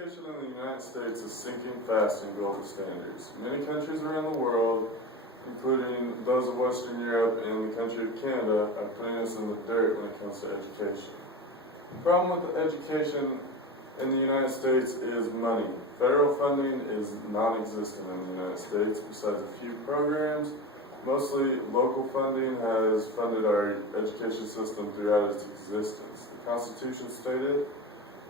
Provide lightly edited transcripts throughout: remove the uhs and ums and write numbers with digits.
Education in the United States is sinking fast in global standards. Many countries around the world, including those of Western Europe and the country of Canada, are putting us in the dirt when it comes to education. The problem with education in the United States is money. Federal funding is non-existent in the United States, besides a few programs. Mostly local funding has funded our education system throughout its existence. The Constitution stated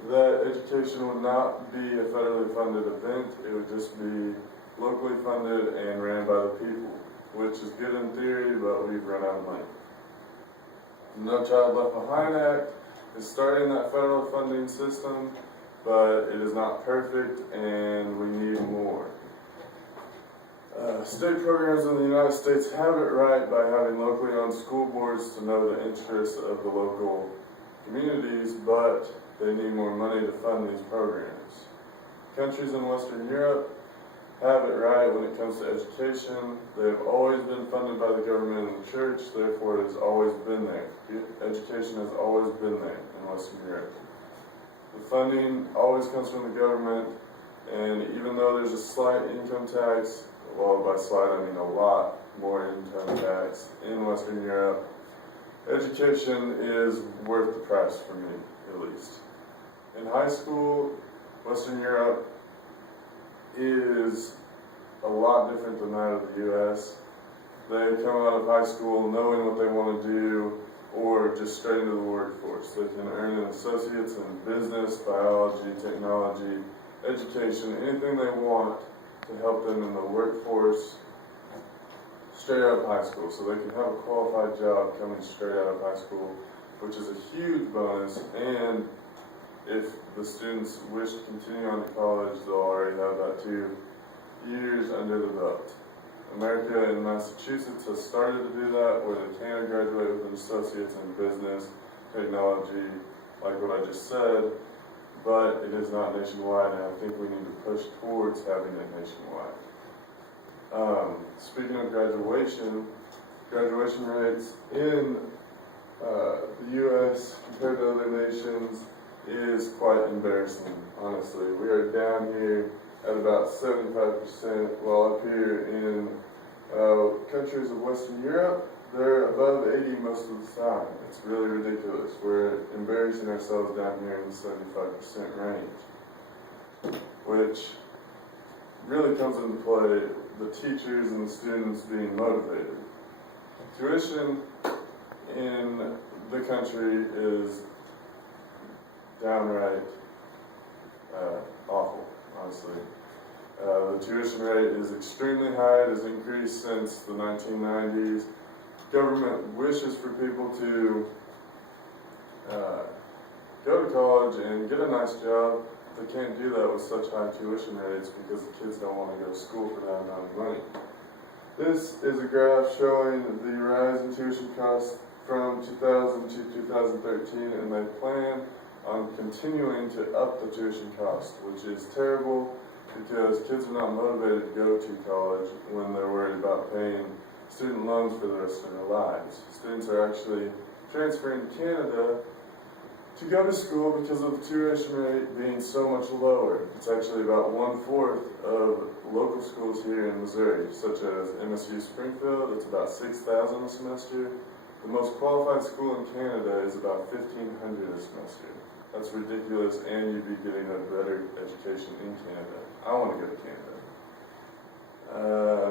that education would not be a federally funded event, it would just be locally funded and ran by the people, which is good in theory, but we've run out of money. The No Child Left Behind Act is starting that federal funding system, but it is not perfect and we need more. State programs in the United States have it right by having locally owned school boards to know the interests of the local communities, but they need more money to fund these programs. Countries in Western Europe have it right when it comes to education. They've always been funded by the government and the church, therefore it has always been there. Education has always been there in Western Europe. The funding always comes from the government, and even though there's a slight income tax, well, by slight I mean a lot more income tax in Western Europe, education is worth the price for me, at least. In high school, Western Europe is a lot different than that of the U.S. They come out of high school knowing what they want to do, or just straight into the workforce. They can earn an associate's in business, biology, technology, education, anything they want to help them in the workforce straight out of high school. So they can have a qualified job coming straight out of high school, which is a huge bonus. And if the students wish to continue on to college, they'll already have that 2 years under the belt. America and Massachusetts has started to do that, where they can graduate with an associate's in business, technology, like what I just said, but it is not nationwide, and I think we need to push towards having it nationwide. Speaking of graduation rates in the U.S. compared to other nations is quite embarrassing, honestly. We are down here at about 75%, while up here in countries of Western Europe, they're above 80 most of the time. It's really ridiculous. We're embarrassing ourselves down here in the 75% range, which really comes into play the teachers and the students being motivated. Tuition in the country is downright awful, honestly. The tuition rate is extremely high. It has increased since the 1990s. Government wishes for people to go to college and get a nice job. They can't do that with such high tuition rates because the kids don't want to go to school for that amount of money. This is a graph showing the rise in tuition costs from 2000 to 2013, and they plan on continuing to up the tuition cost, which is terrible because kids are not motivated to go to college when they're worried about paying student loans for the rest of their lives. Students are actually transferring to Canada to go to school because of the tuition rate being so much lower. It's actually about 1/4 of local schools here in Missouri, such as MSU Springfield. It's about $6,000 a semester. The most qualified school in Canada is about $1,500 a semester. That's ridiculous, and you'd be getting a better education in Canada. I want to go to Canada.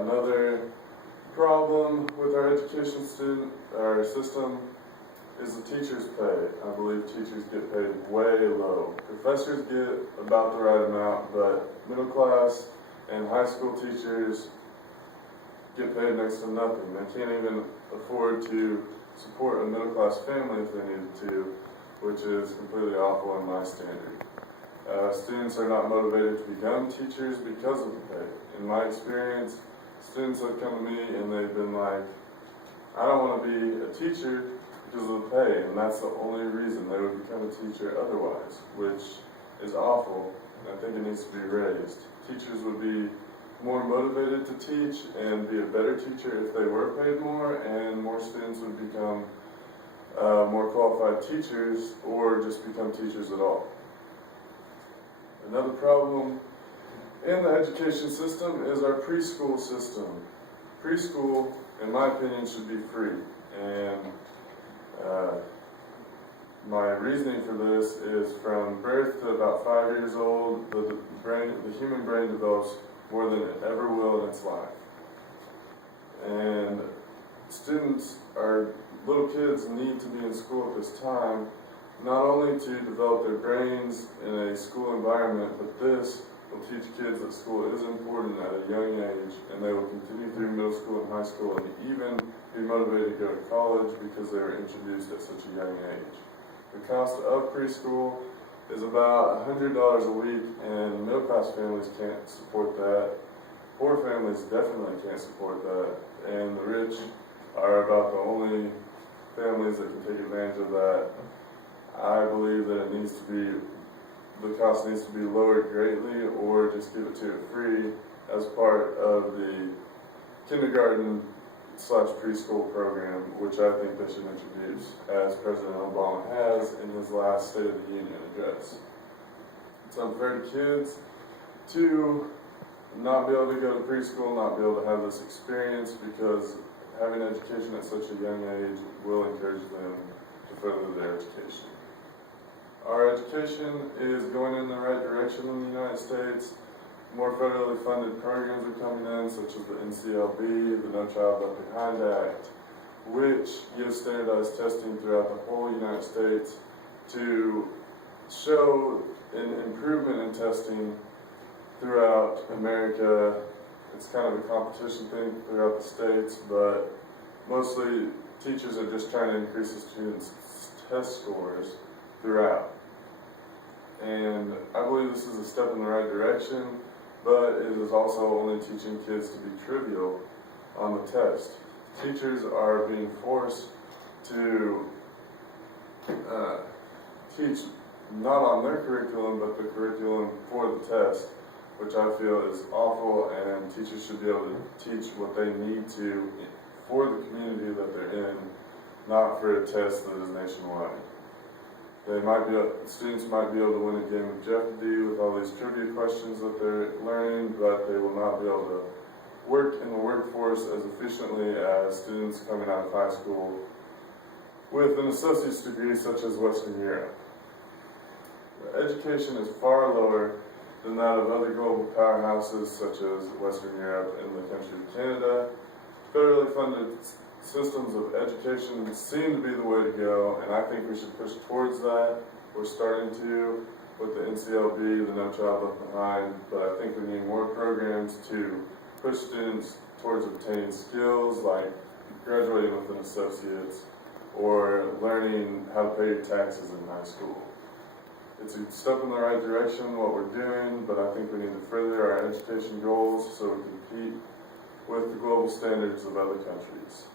Another problem with our education system is the teachers' pay. I believe teachers get paid way low. Professors get about the right amount, but middle class and high school teachers get paid next to nothing. They can't even afford to support a middle class family if they needed to, which is completely awful in my standard. Students are not motivated to become teachers because of the pay. In my experience, students have come to me and they've been like, I don't want to be a teacher because of the pay, and that's the only reason they would become a teacher otherwise, which is awful, and I think it needs to be raised. Teachers would be more motivated to teach and be a better teacher if they were paid more, and more students would become more qualified teachers or just become teachers at all. Another problem in the education system is our preschool system. Preschool, in my opinion, should be free. And my reasoning for this is from birth to about 5 years old, the human brain develops more than it ever will in its life. And little kids need to be in school at this time, not only to develop their brains in a school environment, but this will teach kids that school is important at a young age, and they will continue through middle school and high school, and even be motivated to go to college because they were introduced at such a young age. The cost of preschool is about $100 a week, and middle-class families can't support that. Poor families definitely can't support that, and the rich are about the only families that can take advantage of that. I believe that the cost needs to be lowered greatly, or just give it to it free as part of the kindergarten/preschool program, which I think they should introduce, as President Obama has in his last State of the Union address. It's unfair to kids to not be able to go to preschool, not be able to have this experience, because having education at such a young age will encourage them to further their education. Our education is going in the right direction in the United States. More federally funded programs are coming in, such as the NCLB, the No Child Left Behind Act, which gives standardized testing throughout the whole United States to show an improvement in testing throughout America. It's kind of a competition thing throughout the states, but mostly teachers are just trying to increase the students' test scores throughout. And I believe this is a step in the right direction, but it is also only teaching kids to be trivial on the test. Teachers are being forced to teach not on their curriculum, but the curriculum for the test, which I feel is awful, and teachers should be able to teach what they need to for the community that they're in, not for a test that is nationwide. Students might be able to win a game of Jeopardy with all these trivia questions that they're learning, but they will not be able to work in the workforce as efficiently as students coming out of high school with an associate's degree such as Western Europe. Education is far lower than that of other global powerhouses such as Western Europe and the country of Canada. Federally funded systems of education seem to be the way to go, and I think we should push towards that. We're starting to with the NCLB, the No Child Left Behind, but I think we need more programs to push students towards obtaining skills like graduating with an associate's or learning how to pay your taxes in high school. It's a step in the right direction, what we're doing, but I think we need to further our education goals so we compete with the global standards of other countries.